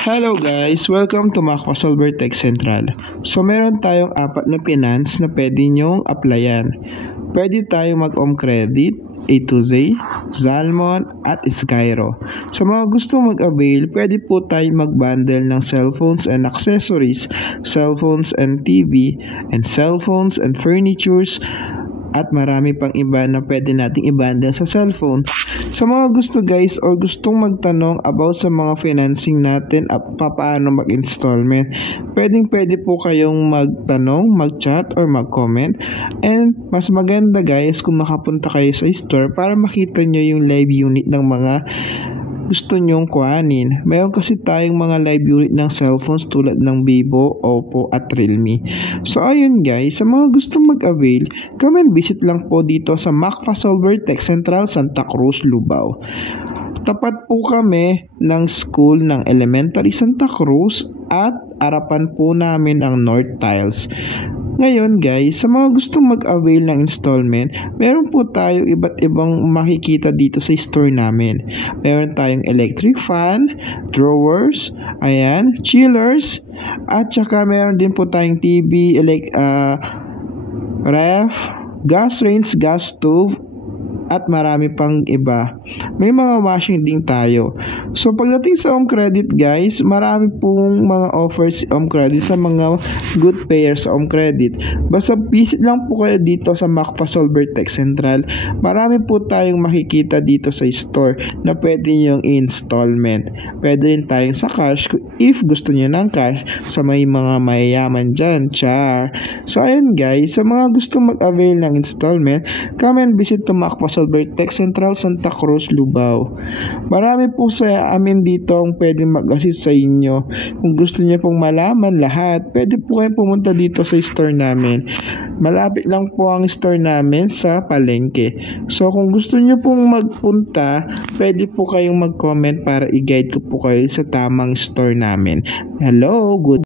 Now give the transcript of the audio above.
Hello guys! Welcome to Macpa Solver Tech Central. So meron tayong 4 na finance na pwede nyong applyan. Pwede tayong mag-home credit, A2Z, Zalmon, at Skyro. Sa mga gustong mag-avail, pwede po tayong mag-bundle ng cellphones and accessories, cellphones and TV, and cellphones and furnitures, at marami pang iba na pwede nating i-bundle sa cellphone. Sa mga gusto guys or gustong magtanong about sa mga financing natin at paano mag-installment, pwede po kayong magtanong, mag-chat or mag-comment. And mas maganda guys kung makapunta kayo sa store para makita nyo yung live unit ng mga gusto nyong kuhanin. Mayroon kasi tayong mga live unit ng cellphones tulad ng Vivo, Oppo at Realme. So ayun guys, sa mga gustong mag-avail, come and visit lang po dito sa Macpa Solver Tech Central, Santa Cruz, Lubao. Tapat po kami ng school ng Elementary Santa Cruz at harapan po namin ang North Tiles. Ngayon guys, sa mga gustong mag-avail ng installment, meron po tayo iba't ibang makikita dito sa store namin. Meron tayong electric fan, drawers, ayan, chillers, at saka meron din po tayong TV, ref, gas range, gas stove, at marami pang iba. May mga washing din tayo. So pagdating sa home credit guys, marami pong mga offers home credit sa mga good payers sa home credit. Basta visit lang po kayo dito sa Macpa Solver Tech Central. Marami po tayong makikita dito sa store na pwede yung installment. Pwede rin tayong sa cash if gusto niyo ng cash sa may mga mayayaman dyan. Char. So ayun guys, sa mga gustong mag-avail ng installment, come and visit to Macpa Solver Tech Central, Santa Cruz, Lubao. Marami po sa amin dito ang pwedeng mag-assist sa inyo. Kung gusto niyo pong malaman lahat, pwede po kayong pumunta dito sa store namin. Malapit lang po ang store namin sa Palengke. So kung gusto niyo pong magpunta, pwede po kayong mag-comment para i-guide ko po kayo sa tamang store namin. Hello, good